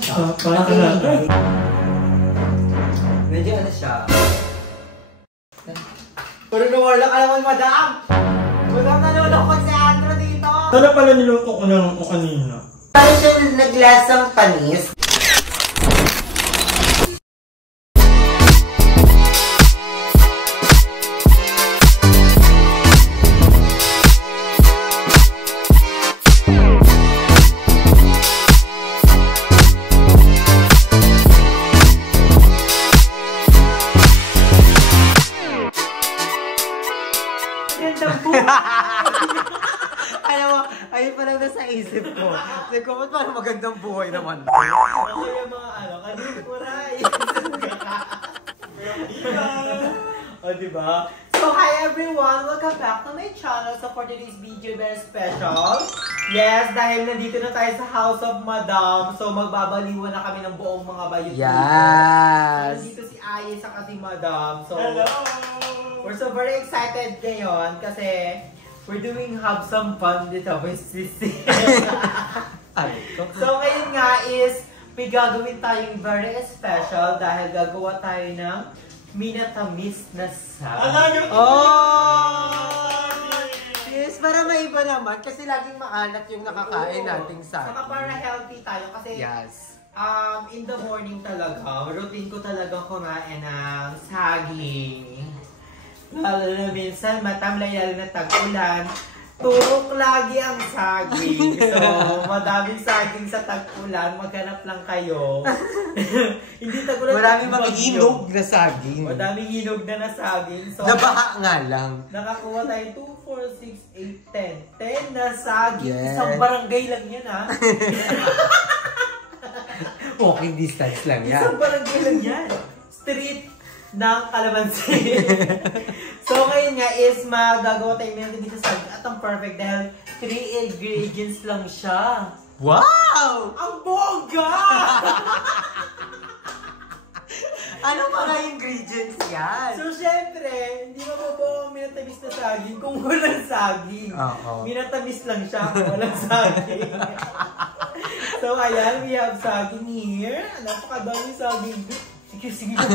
siya. Medyo ano siya. Pero nawala ka naman, madam! Madam, nalulungkot si Andrew dito! Sana pala niluto ko na ako kanina. Parang siya naglasang panis. Alam mo, ayun pa lang nasa isip ko. Sabi ko, ba't parang magandang buhay naman? Ako yung mga ano, kanikuray. O, diba? So, hi everyone! Welcome back to my channel. So, for today's video, very special. Yes, dahil nandito na tayo sa House of Madam. So, magbabaliwan na kami ng buong mga bayot. Yes! Nandito si Aye sa si Madam. So, Hello! we're so very excited ngayon kasi we're doing have some fun dito with Sissy. So ngayon nga is may gagawin tayong very special dahil gagawa tayo ng minatamis na saging. Oh! Yes, para maiba naman kasi laging maalat yung nakakain nating saging. Saka para healthy tayo kasi yes. In the morning talaga, routine ko talaga kumain ng saging. Lalo na minsan, matamlay lalo na tag-ulan, turok lagi ang saging. So, madaming saging sa tag-ulan, maghanap lang kayo. Hindi tag-ulan. Maraming mga hinog na saging. Madaming hinog na saging. So, nabaha nga lang. Nakakuha tayo 2, 4, 6, 8, 10. 10 na saging. Yes. Isang barangay lang yan, ha? Walking distance lang yan. Isang barangay lang yan. Street ng Calamansi. So ngayon nga is magagawa tayo meron din sa saging at ang perfect dahil 3 ingredients lang siya. Wow! Ang bongga! Ano mga ingredients yan? So syempre, hindi mabubuo ang minatamis na saging kung walang saging. Minatamis lang siya kung walang saging. So ayan, we have saging here. Napakadami saging. Sige lang.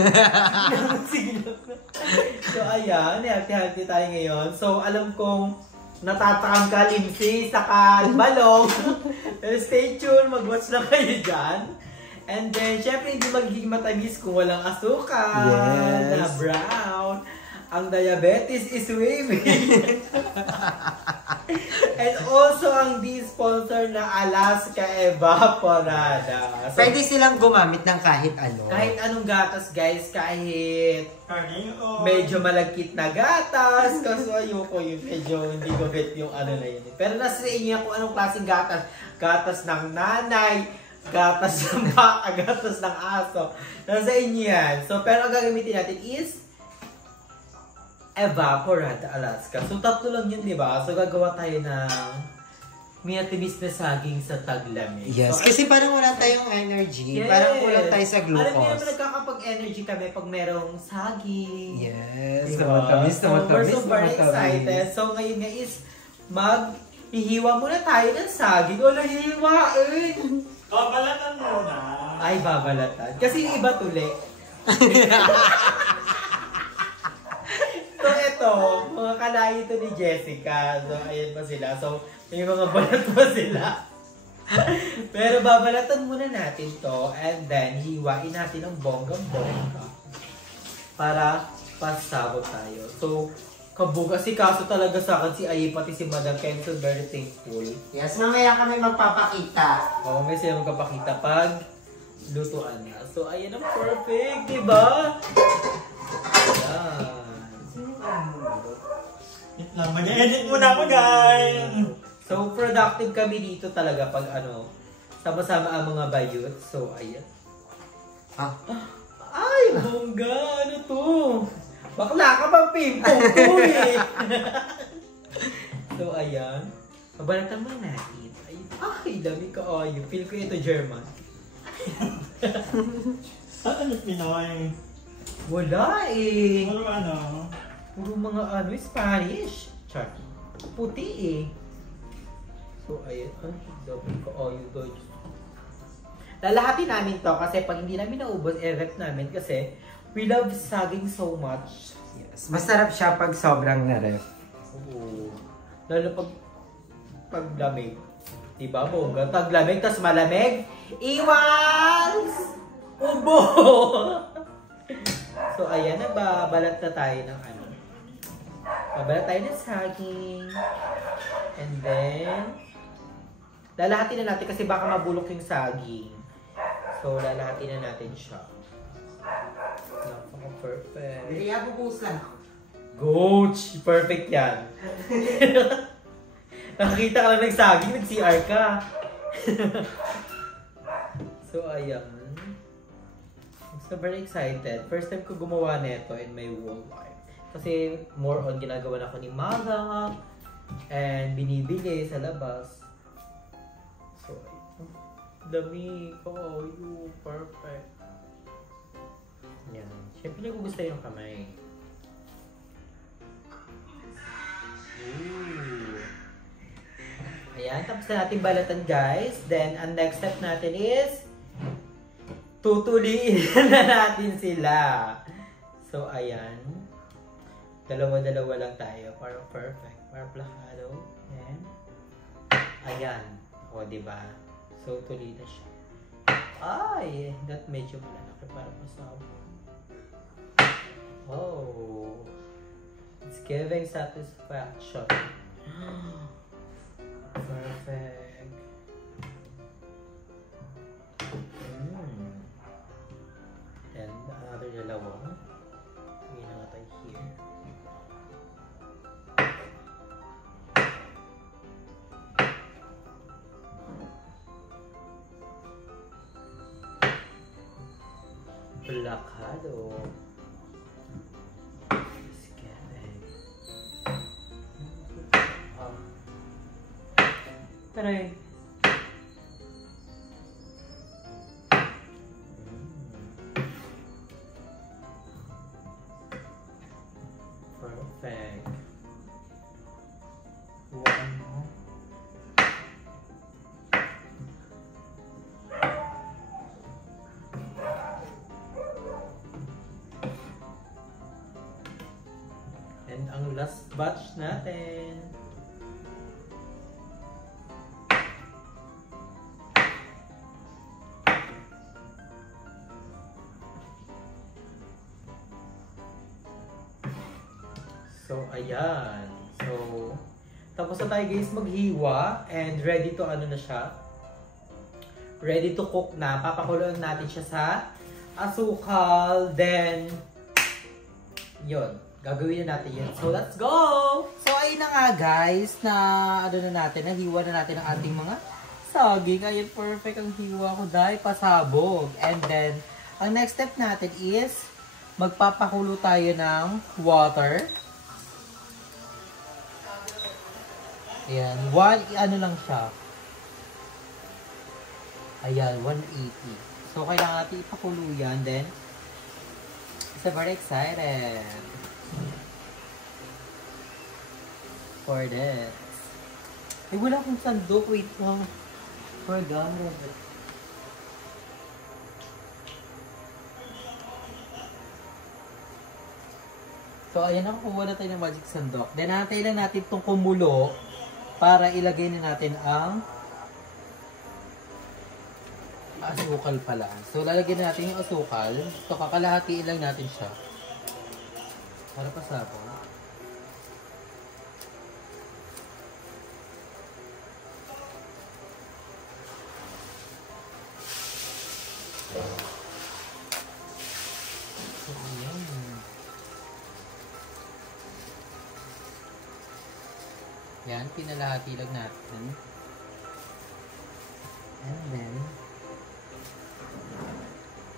So ayan, healthy tayo ngayon. So alam kong natatakam ka, Lindsay, saka balong. Pero stay tuned, mag-watch lang kayo dyan. And then, syempre hindi magiging matamis kung walang asukal. Yes. Na brown. Ang diabetes is waving. And also ang di-sponsor na Alaska Evaporada. So, pwede silang gumamit ng kahit ano. kahit anong gatas guys, kahit medyo malagkit na gatas. Kasi ayoko yung medyo hindi ko bet yung ano na yun. Pero nasa inyo kung anong klaseng gatas. Gatas ng nanay, gatas ng baka, gatas ng aso. Nasa inyo yan. So pero ang gagamitin natin is Evaporada Alaska. So tatlo lang yun, di ba? So gagawa tayo ng minatamis na saging sa taglamig. Yes, so, kasi parang wala tayong energy. yes. Parang kulang tayo sa glucose. Alam niyo, nagkakapag-energy kami pag merong saging. Yes, Diba? matamis, So, we're so very matamis. excited. So ngayon nga is hihiwa muna tayo ng saging. Wala hihiwain! Babalatan muna. Ay, babalatan. Kasi yung iba tuli. So ito, mga kalahi ito ni Jessica. So ayan pa sila. So may mga balat pa sila. Pero babalatan muna natin to and then hiwain natin ng bonggang-bongga para pasabog tayo. So kabuga si kaso talaga sa akin si Aye pati si Madam Ken, so very thankful. Yes, mamaya kami magpapakita. Oo, may sila magpapakita pag lutuan na. So ayan ang perfect, diba? Ayan. Mag-edit muna ako, guys! So, productive kami dito talaga pag sama-sama ang mga bayot. So, ayan. Ay, bongga! Ano to? Bakla ka bang pimpong to eh? So, ayan. Mabalatan mo natin. Ay, dami ka ayo. Feel ko ito German. Saan yung Pinoy? Wala eh. Puro ano? Puro mga Spanish. Char. Puti eh. So, ayan. Ay, dami ka ayo guys. Lalahati namin to kasi pag hindi namin naubos, i-rep namin kasi we love saging so much. Yes. Masarap siya pag sobrang na-ref. Oo. Lalo pag lamig. Diba, bongga? Pag lamig, tas malamig, iwas! Ubo! So, ayan, nagbabalat na tayo ng ano. Babalat tayo ng saging. And then, lalahatin na natin kasi baka mabulok yung saging. So, lalahatin na natin siya. Napaka-perfect. Kaya bubusan ako. Goach! Perfect yan. Nakakita ka lang ng saging, nag-CR ka. So, ayan. I'm so very excited. First time ko gumawa nito in my whole life. Kasi more on ginagawa na ako ni Mother and binibili sa labas. So, dami ko. You perfect. Yan. Siyempre ko gusto yung kamay. Ooh. Ayan, tapos na natin balatan guys. Then, ang next step natin is tutuliin na natin sila. So, ayan. Dalawa-dalawa lang tayo. Para perfect. Para plakado. And, ayan. O, diba? So, tuloy na siya. Ay! That medyo malalaki para masama. Oh! It's giving satisfaction. Perfect. And another dalawa. Sige na nga tayo here. Plakado. Taray. Perfect. One more. And ang last batch natin. So, ayan. So, tapos na tayo guys maghiwa and ready to ano na siya. Ready to cook na. Papakuloan natin siya sa asukal. Then, yun. Gagawin na natin yun. So, let's go! So, ayun na nga guys, na ano na natin, nahiwa na natin ang ating mga saging. Ayun, perfect ang hiwa ko dahil pasabog. And then, ang next step natin is magpapakulo tayo ng water. Ayan, ano lang siya. Ayan, 180. So, kailangan natin ipakulo yan. Then, so very excited for this. Eh, wala akong sandok. Wait lang. Forgot. So, ayan, nakakuha na tayo ng magic sandok. Then, natay lang natin itong kumulo para ilagay na natin ang asukal pala. So, lalagyan na natin yung asukal. So, kakalahatiin lang natin siya. Para pasabog. So, ayan. Yan, pinalahati lang natin. And then,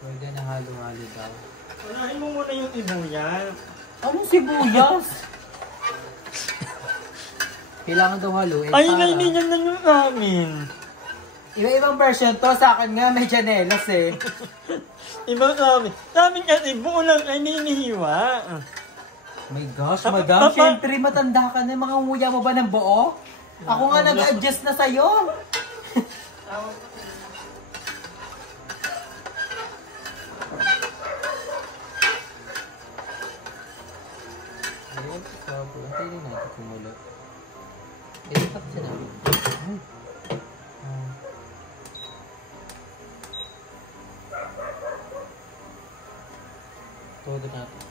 we're gonna halo-halo daw. Unahin mo muna yung sibuyas. Anong sibuyas? Kailangan daw haluin Ay, para... nainingan na yung namin. Iba-ibang version to. Sa akin nga, may chanelas eh. Ibang namin. Namin kasi buo lang ay ninihiwa. My gosh, madam. Siyempre, matanda ka na. Mga nguya mo ba ng buo? Ako nga nag-adjust na sa'yo. Kumulo. Ito pa siya namin. Todo natin.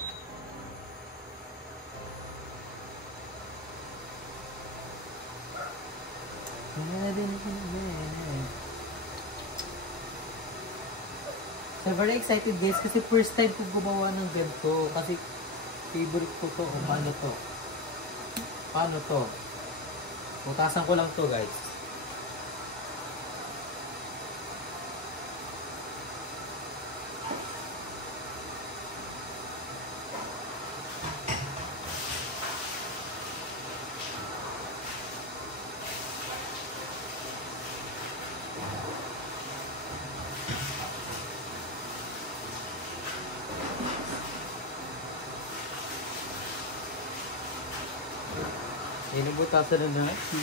So, very excited guys kasi first time ko gumawa ng ganito. Kasi favorite ko to. O, paano to? Paano to? Butasan ko lang to guys. Inibutasan na natin.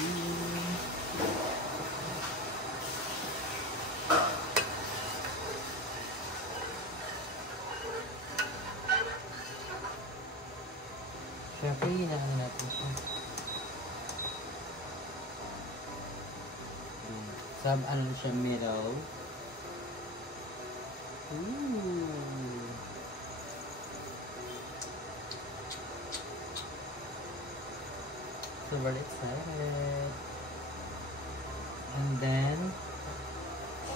Siyempre, hinahan natin siya. Ano siya, middle. Ooh. So we're excited. And then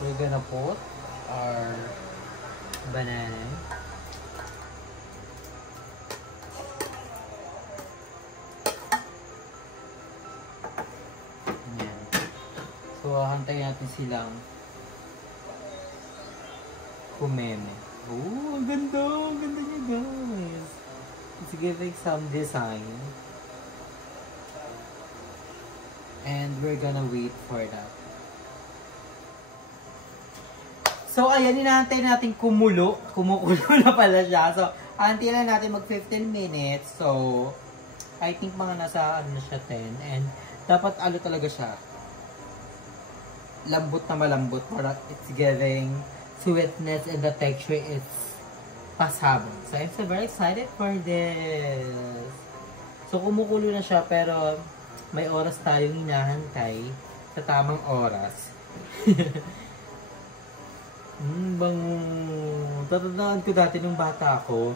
we're gonna put our banana. Ayan. So hantayin natin silang kumeme. Oh, ang ganda! Ang ganda niya guys. It's giving some design. And we're gonna wait for that. So, ayan, inaantay natin kumulo. Kumukulo na pala siya. So, antay lang natin mag 15 minutes. So, I think mga nasa, ano na siya, 10. And, dapat ano talaga siya. Lambot na malambot. Para it's giving sweetness and the texture is pasabog. So, I'm so very excited for this. So, kumukulo na siya, pero may oras tayong hinahantay sa tamang oras. Bango. Tatandaan ko dati nung bata ako,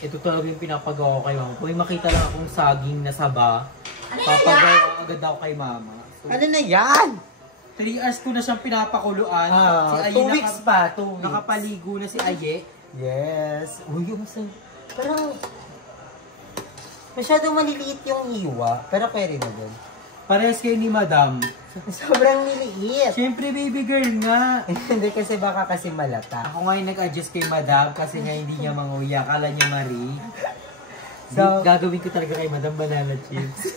ito talaga yung pinapagawa ko kay mama. Kung may makita lang akong saging na saba, papagawa agad ako kay mama. So, Ano na yan? 3 hours ko na siyang pinapakuluan. Si Aye 2 weeks pa, 2 weeks. Nakapaligo na si Aye. Yes. Uy, yung parang masyadong maliliit yung hiwa, pero pwede na din. Parehas kayo ni Madam. Sobrang liliit. Siyempre baby girl nga. Hindi kasi baka kasi malata. Ako nga yung nag-adjust kay Madam kasi nga hindi niya manguya. Akala niya Marie. So, gagawin ko talaga kay Madam banana chips.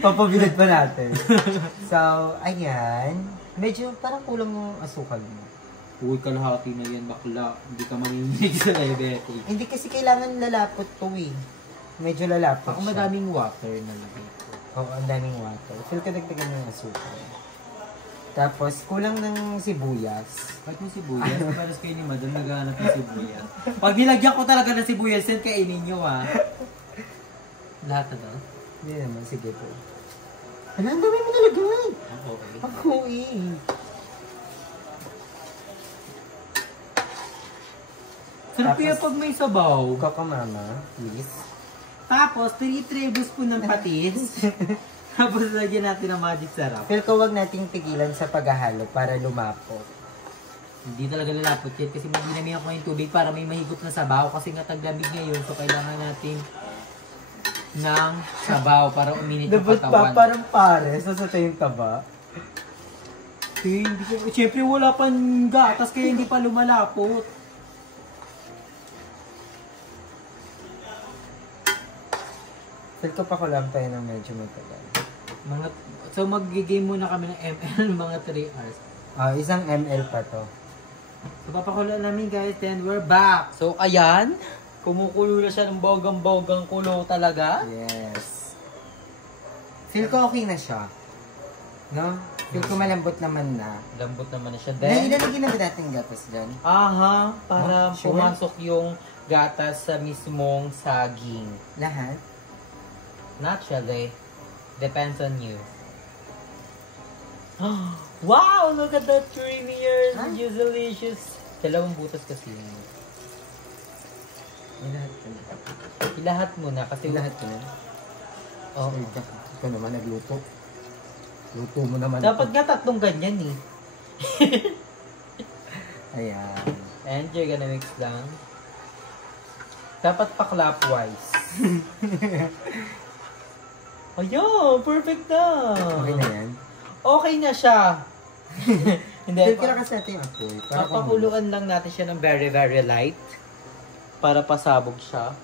Papabilad pa natin. So, ayan. Medyo parang kulang yung asukal mo. Uy, kalahati na yan, bakla. Hindi ka manginginig sa diabetes. Hindi kasi kailangan lalapot to eh. Medyo lalapot Ako siya. madaming water na lagay ko. Oo, ang daming water. Feel ka dagdagan mo yung asukal. Tapos, kulang ng sibuyas. Kahit yung sibuyas, pares kayo ni Madam, naghahanap ng sibuyas. Pag nilagyan ko talaga ng sibuyas, yan kainin nyo ah. Lahat na daw? Hindi naman, sige po. Ano, ang dami mo nalagay? Okay. Ako eh. Sarap kaya pag may sabaw. Kaka mama, please. Tapos, 3 trebos po ng patis. Tapos, lagyan natin ng magic sarap. Feel ko wag nating tigilan sa paghahalo para lumapot. Hindi talaga lalapot yan kasi magdinamihan ko yung tubig para may mahigop na sabaw kasi nga taglamig ngayon. So, kailangan natin ng sabaw para uminit yung Dapat pa, katawan. parang pares. Nasa yung taba. Siyempre, wala pang gatas kaya hindi pa lumalapot. Feel ko pa kulang tayo ng medyo matagal. So, mag-game muna kami ng ML mga 3 hours. Isang ml pa to. So, papakulo namin guys, then we're back. So, ayan. Kumukulo na siya ng bogang-bogang kulo talaga. Yes. Feel ko okay na siya. No? Feel ko malambot naman na. Lambot naman na siya. Ilalagay na ba natin gatas dyan? Aha, para Sure? pumasok yung gatas sa mismong saging. Lahat? Naturally. Depends on you. Wow! Look at that creamier, delicious. Dalawang butas kasi yun. Ilahat mo na kasi Lahat ko na. Oh. Ikaw naman nagluto. Luto mo naman. Dapat nga tatlong ganyan eh. Ayan. And you're gonna mix lang. Dapat pa clockwise. Ayun! Perfect na! Okay na yan? Okay na siya! Hindi. Feel ko na kasi natin yung apoy. Papakuluan lang natin siya ng very, very light. Para pasabog siya.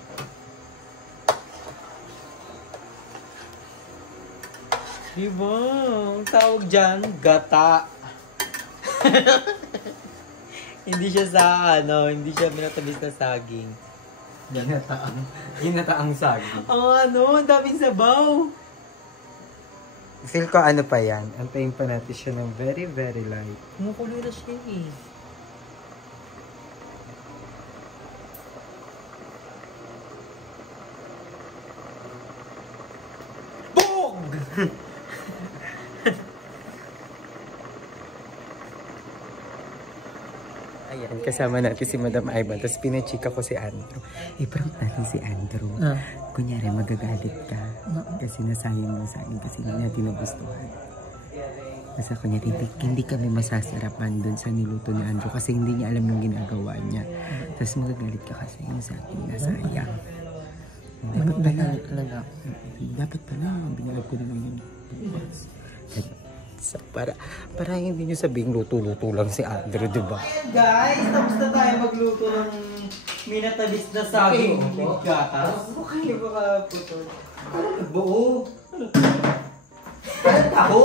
Diba? Ang tawag dyan, gata. Hindi siya sa hindi siya minatabis na saging. Ginataang saging. Ang daming sabaw. Feel ko ano pa yan. Antayin pa natin siya ng very, very light. Kumukulo na siya eh. Bog! Ayan, kasama natin si Madam Ivan. Tapos pinachika ko si Andrew. I-prank natin si Andrew. Kunyari, magagalit ka. Kasi nasayang mo sa akin kasi hindi natin nagustuhan. Basta kunyari, hindi kami masasarapan dun sa niluto ni Andrew kasi hindi niya alam yung ginagawa niya. Tapos magagalit ka kasi yung sa akin nasayang. Dapat pala, binalag ko na lang yun. Para hindi nyo sabing luto-luto lang si Andrew, di ba? Ayan guys, tapos na tayo magluto ng minatabis na saging with gatas. Okay, baka puto. Buo. Parang taho.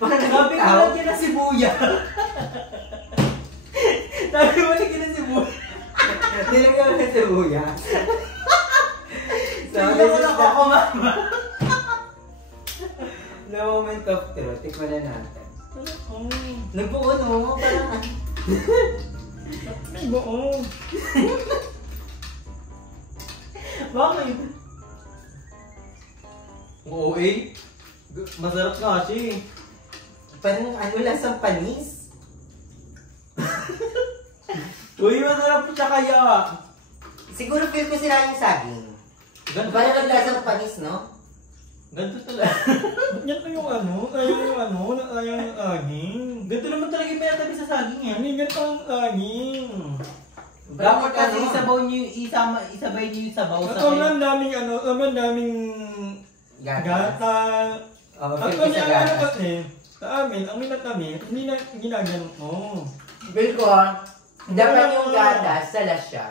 Sabi ko lagyan na sibuya. Sabi mo lagyan na sibuya. Nilagyan mo na sibuya. Hindi ako nakakumama. The moment of truth, tikman na natin. Nagbuo no, parang nagbuo. Bakit? Oo eh. Masarap nga kasi. Parang ano lasang panis? Uy, masarap siya kaya. Siguro feel ko sila yung saging. Ganito Parang ang lasang panis, no? Ganito talaga. Yan pa yung ayaw yung aging. Ganito naman talaga yung minatabis sa saging yan. Hindi ganito ang aging. Dapat kasi isabay niyo yung sabaw sa Ang daming gata. Oo, At feel ko sa gatas. kasi, sa amin, ang minatamis, hindi na ginagano ko. Feel ko, dapat yung gatas sa lasya.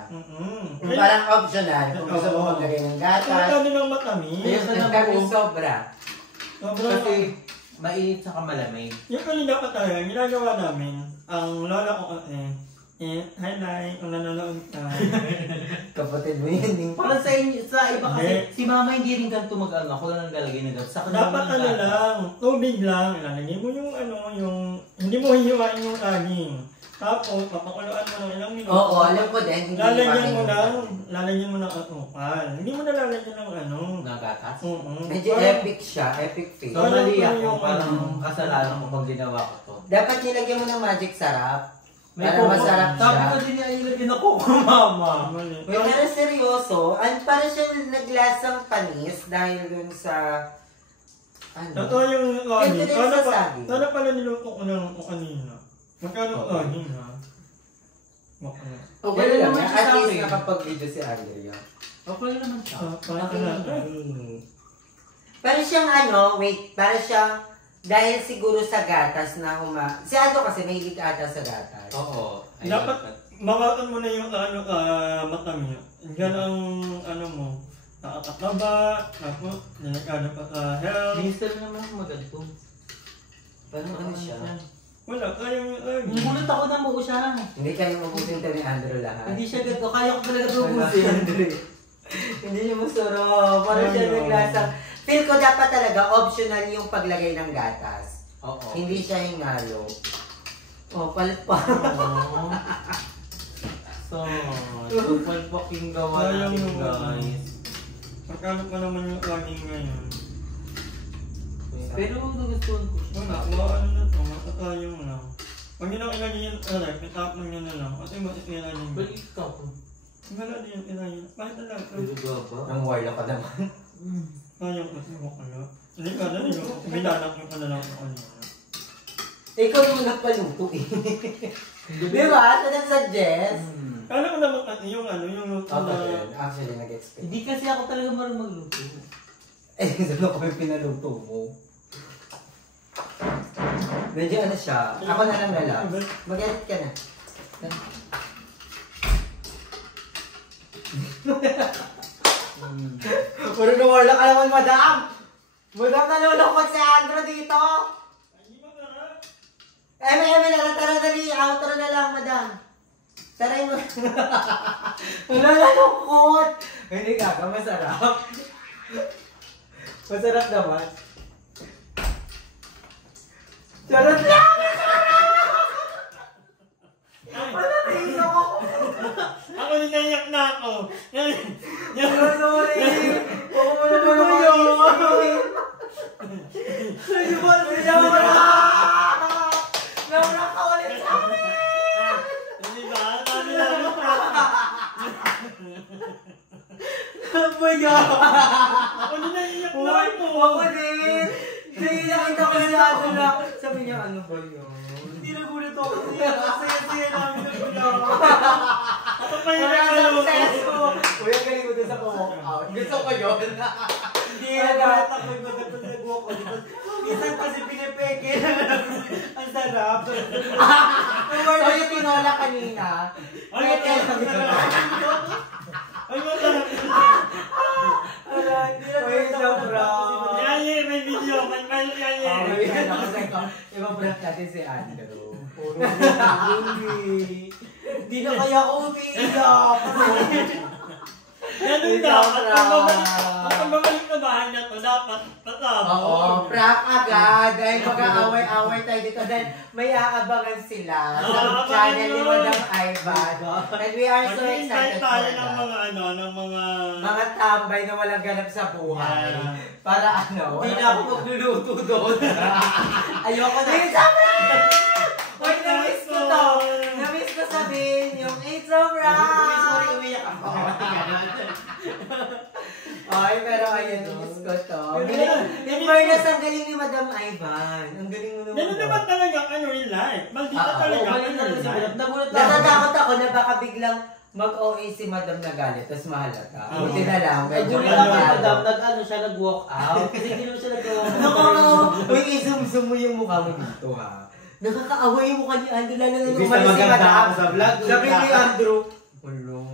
Parang optional. Kung gusto mo maglagay ng gatas. Ang lang matamis. Kami sobra. Kasi mainit sa malamig. Yung kanina pa talaga, ginagawa namin, ang lola ko highlight, kung nanonood ka. Kapatid mo yun. Para sa inyo, sa iba kasi, si mama hindi rin ganito mag-ano. Ako lang naglalagay na daw. Sa kanya Dapat lang, tubig lang, ilalagay mo yung hindi mo hihiwain yung aging. Tapos, papakuluan mo ng ilang minuto. Oo, alam ko din. Lalagyan mo ng asukal. Hindi mo na lalagyan ng Nagatas? Medyo epic siya, epic face. So, mali ako. Parang kasalanan ko pag ginawa ko to. Dapat nilagyan mo ng magic sarap. May Para coco. masarap siya. Sabi ko din niya ilagyan ako ko, mama. Wait, pero seryoso, para siya naglasang panis dahil dun sa... Ito yung aging. Ito din sa saging. Sana pala niluto ko ng kanina. Magkano aging ha? Okay Wala lang, naman siya at sa least akin. nakapag-video si Andrea. Okay naman siya. Para siyang para siyang, dahil siguro sa gatas na si Ando kasi may hilig ata sa gatas. Oo. Dapat mawakan mo na yung matamis. Yan ang mo. Nakakataba, tapos nilagano pa sa health. Minsan naman ako maganto. Parang siya? Wala, kaya yung aging. Nagulot ako na mo siya. Hindi kayo mabusin ito ni Andrew lahat. Hindi siya ganito. Kaya ko talaga Si tubusin. Andrew. Hindi niya masarap. Parang siya naglasang. Feel ko dapat talaga optional yung paglagay ng gatas. Oo. Hindi siya hingalo. Oh, palit pa. Oo. So, tupalpak yung gawa Sayang natin, yung guys. Magkano pa naman yung laging ngayon? Pero nagustuhan ko siya. Ano na to, matatayong lang. Pag yun ang ilagay yung ref, itapon nyo na lang. Kasi matitira din. Balik ka po. Wala din yung ilagay. Bakit na lang? Naluga ba? Nang wala ka naman. Sayang kasi mo kala. Hindi ka na nyo. Binanak nyo ka na lang kung ano. Ikaw yung nagpaluto eh. Di ba? Ito nag-suggest. Kala ko naman kasi yung ano, yung luto na... Actually, nag-expect. Hindi kasi ako talaga marunong magluto. Eh, saan ko yung pinaluto mo? Medyo ano siya. Ako na lang lala. Mag-edit ka na. Puro nawala ka naman, madam! Madam, nalulungkot si Andrew dito! Eme, tara dali. Outro na lang, madam. Taray mo. Wala nalungkot! Hindi ka, masarap. Masarap naman. Charot lang! Wala na yun ako. Ako din naiyak na ako. Sorry. Oo, wala na yun. Hindi ba? Naura ka ulit sa amin. Hindi ba? Sabi namin ka. Ako din naiyak na ako. Ako din. Nakita ko si Ado lang. Sabi niya, ano ba yun? Hindi nagulat ako. Saya-saya namin ang gulaw. Ako pa yung Wala nagkalaw sa ko. seso. Kuya, galing mo dun sa pumok out. Gusto ko yun. Hindi nagulat ako yung magandang nag-walk ko. Minsan kasi pinipeke. Ang sarap. So, yung tinola kanina. Ay, ang sarap. Ay, masarap. Uy, sobra. Yaye, may video. May yaye. Iba-brand natin si Andrew. Puro hindi. Hindi na kaya ako umiiyak. Ganun dapat. Ang babalik na bahay na to, dapat pasabog. Oo, prank agad. Dahil mag-aaway-aaway tayo dito. Dahil may aabangan sila sa channel ni Madam Ivan. And we are so excited for tayo ng that. mga ano, ng Mga tambay na walang ganap sa buhay. Para ano? Hindi na ako magluluto doon. Ayoko na. It's a prank! Wait, na-miss ko to. Na-miss ko sabihin yung it's a prank! Sorry, umiyak ako. Ay, pero ayun, na-miss ko to. In fairness, ang galing ni Madam Ivan. Ang galing mo naman. Ganun naman talaga ano in life. Maldita talaga. Natatakot ako na baka biglang mag-OA si Madam na galit, tapos mahalata. Buti na lang, medyo Medyo lang kay Madam, nag-ano siya, nag-walk out. Kasi hindi naman siya nag-walk out. Naku, uy, isum-sum mo yung mukha mo dito, ha? Nakakaawa yung mukha ni Andrew, lalo na nung Imbis na umalis si maganda Madam. ako sa vlog. Sabi ni Andrew, hulong.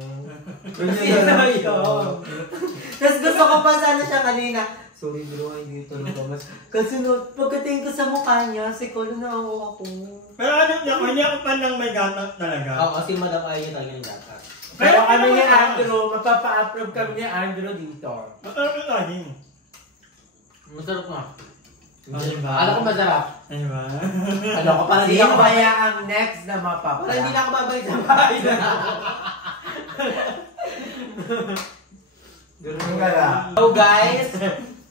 Tapos gusto ko pa sana siya kanina. Sorry bro, hindi ito lumabas. Kasi pagkatingin ko sa mukha niya, si Colo na ako. Pero ano niya, hindi ako pa nang may gatak talaga. Oo, si Madam Ayo talaga yung dapat. Pero kami ni Andrew, mapapa-approve kami ni Andrew dito. Masarap yung saging. Masarap nga. Ay ba? Alam ko masarap. Ay ba? Alam ko, parang hindi Sino ako kaya ang next na mapapa? Parang hindi na ako babalik sa bahay na. Ganun ka lang. So guys,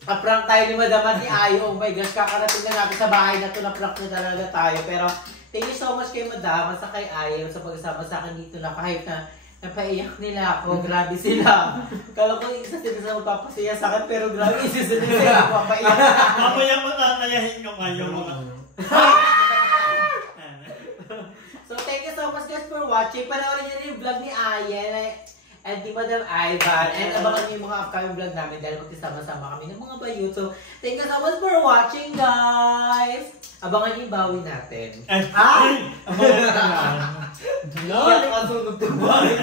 na-prank tayo ni Madam at ni Ayo. Oh my gosh, kakarating na natin sa bahay na to, na-prank na talaga tayo. Pero thank you so much kay Madam at sa kay Ayo sa pagsama sa akin dito na kahit na napaiyak nila ako. Grabe sila. Kala ko isa sila sa magpapasaya sa akin, pero grabe isa sila sa magpapaiyak. Mamaya matatayahin ko kayo mga... So thank you so much guys for watching. Panoorin niyo rin yung vlog ni Ayen and ni Madam Ivan. And abangan niyo yung mga upcoming vlog namin dahil magkasama-sama kami ng mga bayot. So thank you so much for watching guys. Abangan niyo yung bawi natin. Ay! No, nakasunog to bawi.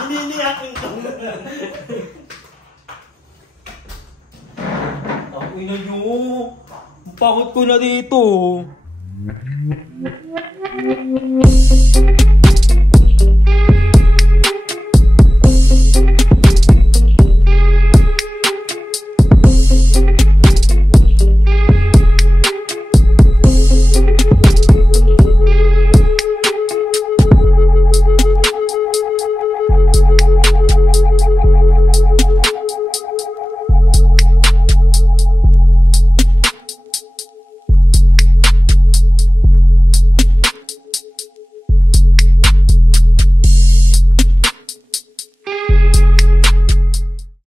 Hininiyakin ko. Ang ina nyo. Pangit ko na dito.